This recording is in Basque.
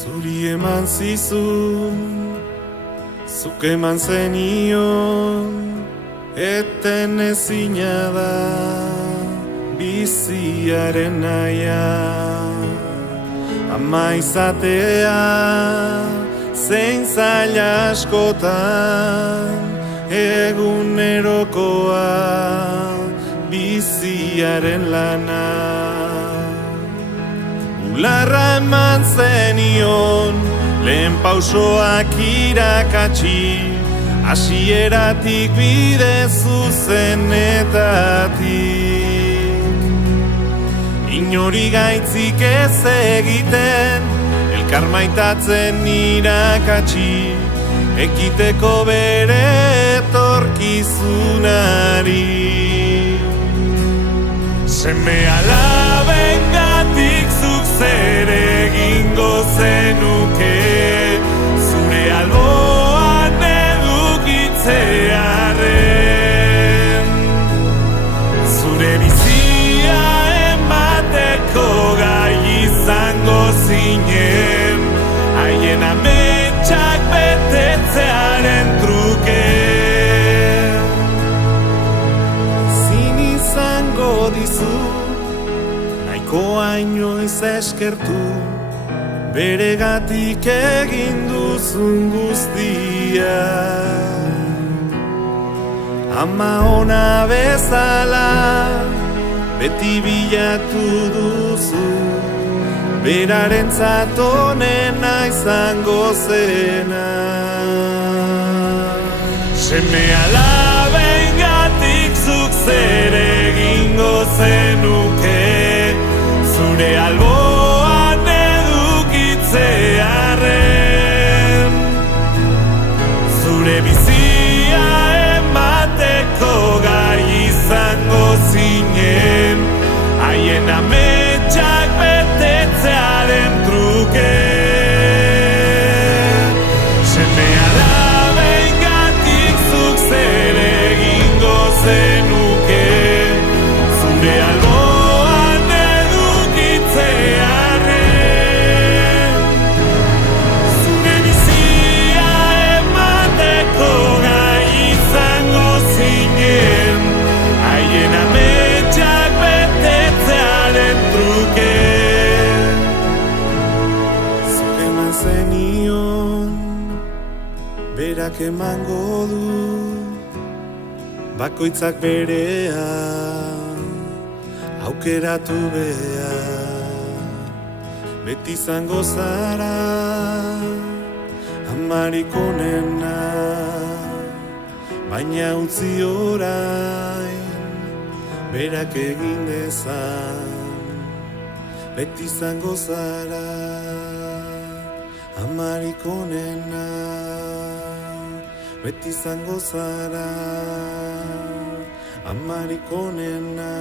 Zuri eman zizun, zuk eman zenion, eten ezina da biziaren naia. Ama izatea zein zaila askotan, egunerokoa biziaren lana. Ularra eman zenion, lehen pausoak irakatsi, hasieratik bide zuzenetatik. Inori gaitzik ez egiten, elkar maitatzen irakatsi, ekiteko bere etorkizunari. Seme alabengatik zuk zer egingo zenuke, zure alboan edukitzearen. Zure bizia emateko gai izango zinen, haien ametsak betetzearen truke. Ezin izango dizu nahikoa inoiz eskertu, beregatik egin duzun guztia. Ama ona bezala beti bilatu duzu, berarentzat onena izango zena. Seme alabengatik zuk zer egingo zenuke, zure alboan edukitzearen. Zure bizia emateko gai izango zinen, haien ametsak betetzearen truke. Seme alabengatik zuk zer egingo zenuke, zure alboan edukitzearen. Zure bizia emateko gai izango zinen, haien ametsak betetzearen truke. Zuk eman zenion, berak emango du, bakoitzak berea aukeratu behar. Beti izango zara amarik onena, baina utzi orain berak egin dezan. Beti izango zara amarik onena, beti izango zara amarik onena.